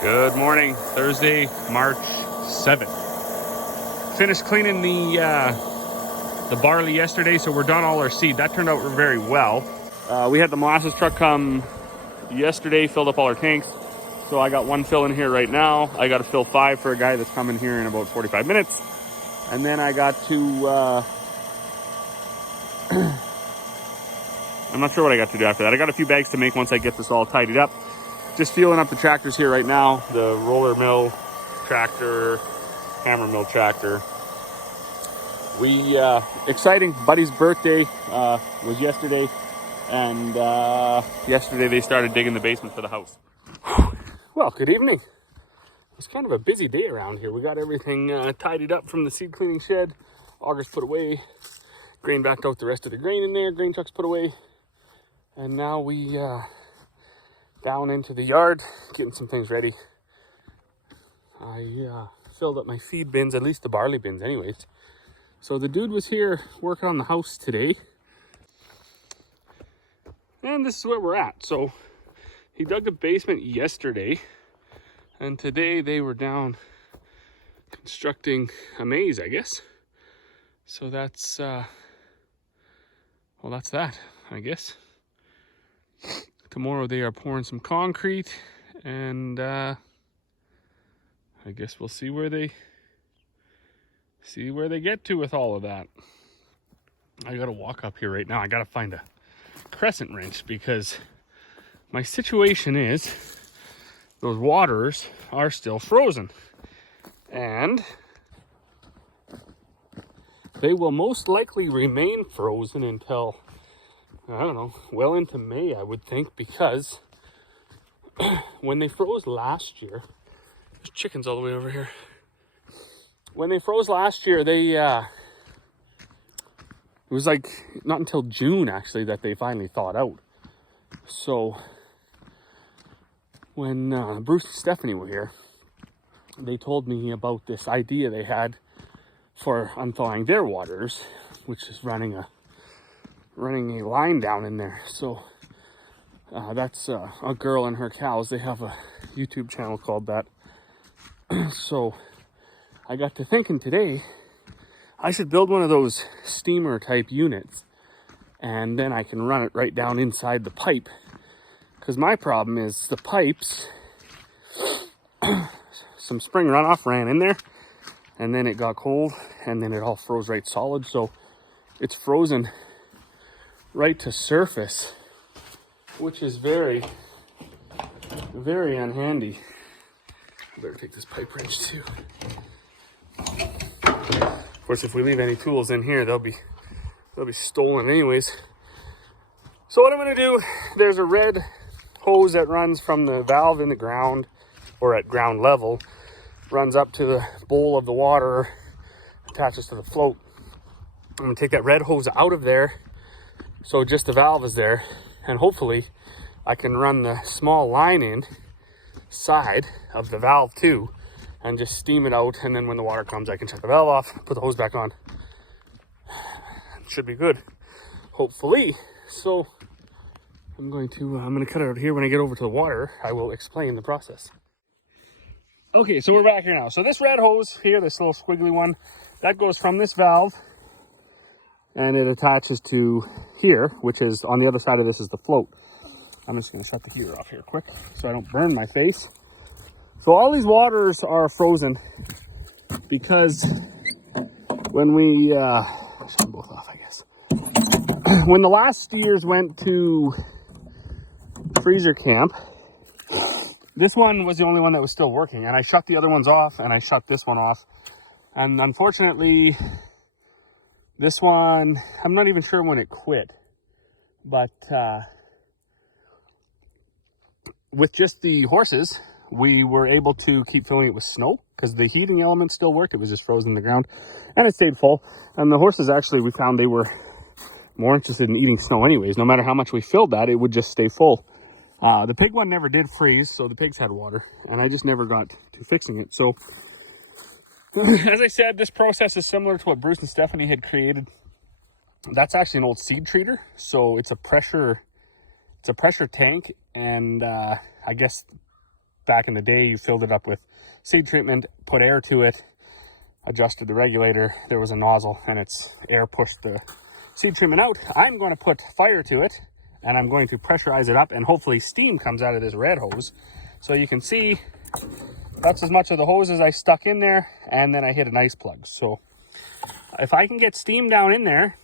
Good morning, Thursday, March 7th. Finished cleaning the barley yesterday, so we're done all our seed. That turned out very well. We had the molasses truck come yesterday, filled up all our tanks. So I got one fill in here right now. I got to fill 5 for a guy that's coming here in about 45 minutes. And then I got to, I'm not sure what I got to do after that. I got a few bags to make once I get this all tidied up. Just fueling up the tractors here right now. The roller mill tractor, hammer mill tractor. Exciting. Buddy's birthday was yesterday. And yesterday they started digging the basement for the house. Well, good evening. It's kind of a busy day around here. We got everything tidied up from the seed cleaning shed. Augers put away. Grain backed out the rest of the grain in there. Grain trucks put away. And now we down into the yard, getting some things ready. I filled up my feed bins, at least the barley bins anyways. So the dude was here working on the house today. And this is where we're at. So he dug the basement yesterday. And today they were down constructing a maze, I guess. So that's, well, that's that, I guess. Tomorrow they are pouring some concrete, and I guess we'll see where they get to with all of that. I gotta walk up here right now. I gotta find a crescent wrench because my situation is those waters are still frozen, and they will most likely remain frozen until, I don't know, well into May, I would think, because when they froze last year, there's chickens all the way over here. When they froze last year, it was like not until June actually that they finally thawed out. So when Bruce and Stephanie were here, they told me about this idea they had for unthawing their waters, which is running a line down in there. So that's a girl and her cows. They have a YouTube channel called that. So I got to thinking today, I should build one of those steamer type units, and then I can run it right down inside the pipe. Because my problem is the pipes, some spring runoff ran in there, and then it got cold, and then it all froze right solid. So it's frozen right to surface, which is very, very unhandy. I better take this pipe wrench too. Of course, if we leave any tools in here, they'll be stolen anyways. So what I'm gonna do, there's a red hose that runs from the valve in the ground, or at ground level, runs up to the bowl of the water, attaches to the float. I'm gonna take that red hose out of there, so just the valve is there, and hopefully I can run the small line in side of the valve too, and just steam it out, and then when the water comes I can shut the valve off, put the hose back on. Should be good, hopefully. So I'm gonna cut it out here. When I get over to the water, I will explain the process. Okay, so we're back here now. So this red hose here, this little squiggly one, that goes from this valve and it attaches to here, which is on the other side of this is the float. I'm just gonna shut the heater off here quick so I don't burn my face. So all these waters are frozen because when we, shut them both off, I guess. When the last steers went to freezer camp, this one was the only one that was still working, and I shut the other ones off and I shut this one off. And unfortunately, this one, I'm not even sure when it quit, but with just the horses, we were able to keep filling it with snow because the heating element still worked. It was just frozen in the ground and it stayed full. And the horses, actually, we found they were more interested in eating snow anyways. No matter how much we filled that, it would just stay full. The pig one never did freeze, so the pigs had water, and I just never got to fixing it. So as I said, this process is similar to what Bruce and Stephanie had created That's actually an old seed treater. So it's a pressure tank. And I guess back in the day, you filled it up with seed treatment, put air to it, adjusted the regulator. There was a nozzle and its air pushed the seed treatment out. I'm going to put fire to it and I'm going to pressurize it up, and hopefully steam comes out of this red hose. So you can see that's as much of the hose as I stuck in there, and then I hit an ice plug. So if I can get steam down in there,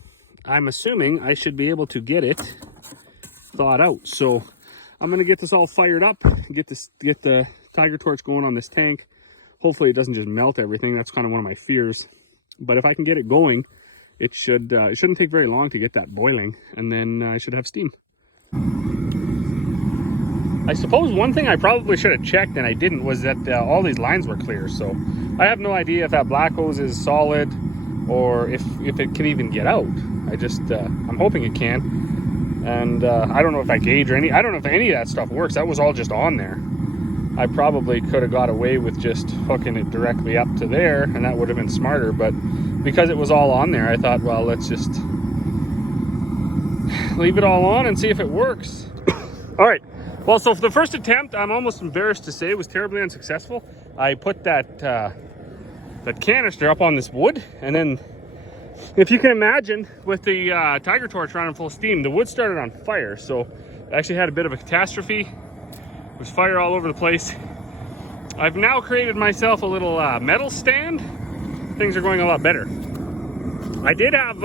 I'm assuming I should be able to get it thawed out. So I'm going to get this all fired up, get the Tiger Torch going on this tank. Hopefully it doesn't just melt everything. That's kind of one of my fears. But if I can get it going, it shouldn't take very long to get that boiling, and then I should have steam. I suppose one thing I probably should have checked and I didn't was that all these lines were clear. So I have no idea if that black hose is solid or if it can even get out. I'm hoping it can. And I don't know if I gauge or I don't know if any of that stuff works. That was all just on there. I probably could have got away with just hooking it directly up to there, and that would have been smarter. But because it was all on there, I thought, well, let's just leave it all on and see if it works. All right. Well, so for the first attempt, I'm almost embarrassed to say it was terribly unsuccessful. I put that canister up on this wood, and then, if you can imagine, with the Tiger Torch running full steam, the wood started on fire. So I actually had a bit of a catastrophe. There's fire all over the place. I've now created myself a little metal stand. Things are going a lot better. I did have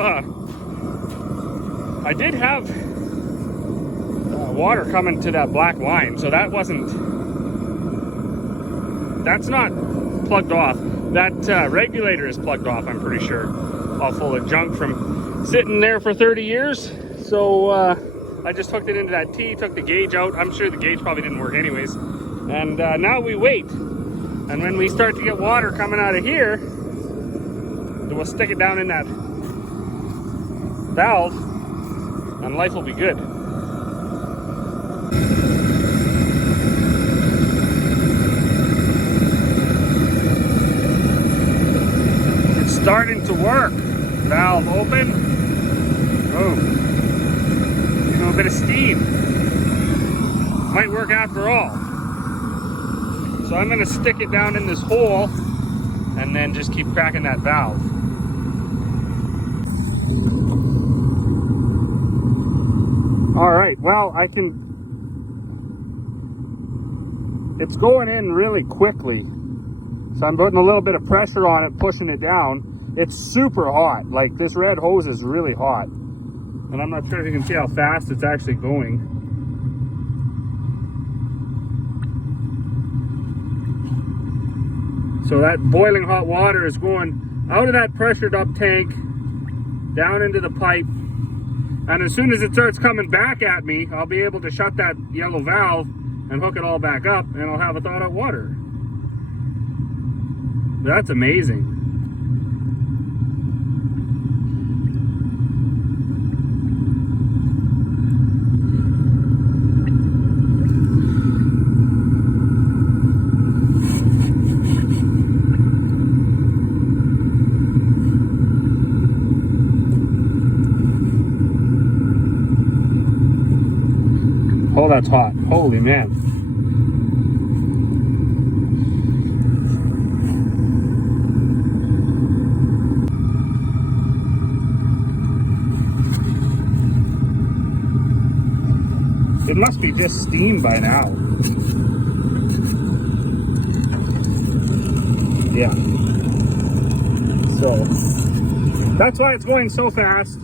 water coming to that black line, so that's not plugged off. That regulator is plugged off, I'm pretty sure, all full of junk from sitting there for 30 years. So I just hooked it into that T, took the gauge out. I'm sure the gauge probably didn't work anyways. And now we wait. And when we start to get water coming out of here, then we'll stick it down in that valve and life will be good. It's starting to work. Valve open. Boom. A bit of steam. Might work after all. So I'm going to stick it down in this hole and then just keep cracking that valve. All right, well, it's going in really quickly. So I'm putting a little bit of pressure on it, pushing it down. It's super hot. Like, this red hose is really hot. And I'm not sure if you can see how fast it's actually going. So that boiling hot water is going out of that pressured up tank, down into the pipe. And as soon as it starts coming back at me, I'll be able to shut that yellow valve and hook it all back up, and I'll have a thawed out water. That's amazing. Oh, that's hot. Holy man. It must be just steam by now. Yeah. So, that's why it's going so fast.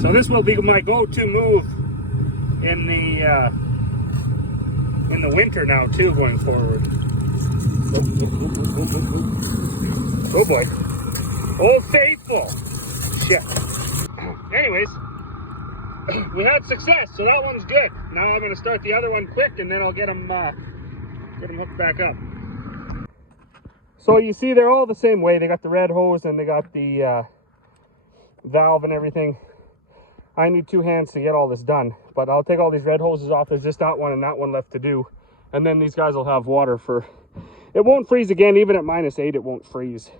So this will be my go-to move in the winter now too, going forward. Oh boy. Old Faithful. Shit. Anyways, we had success, so that one's good. Now I'm going to start the other one quick, and then I'll get them hooked back up. So you see they're all the same way. They got the red hose and they got the valve and everything. I need 2 hands to get all this done, but I'll take all these red hoses off. There's just that one and that one left to do. And then these guys will have water for, it won't freeze again. Even at -8, it won't freeze.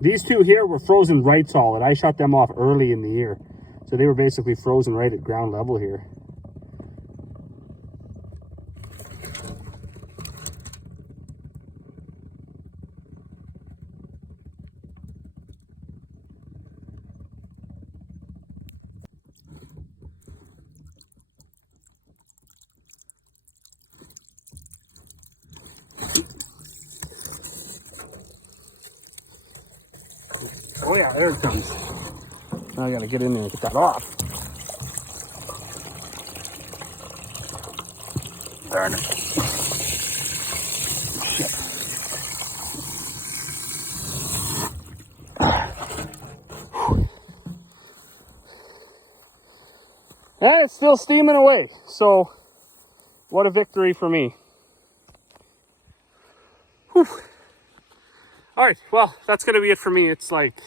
These two here were frozen right solid. I shut them off early in the year. So they were basically frozen right at ground level here. Oh yeah, there it comes. Now I gotta get in there and get that off. Darn it. Shit. And it's still steaming away. So, what a victory for me. Whew. All right, well, that's going to be it for me. It's like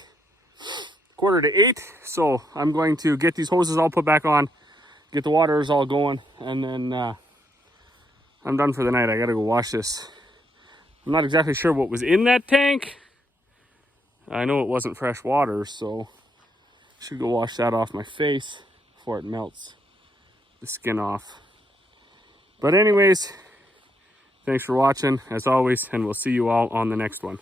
7:45, so I'm going to get these hoses all put back on, get the waters all going, and then I'm done for the night. I got to go wash this. I'm not exactly sure what was in that tank. I know it wasn't fresh water, so I should go wash that off my face before it melts the skin off. But anyways, thanks for watching, as always, and we'll see you all on the next one.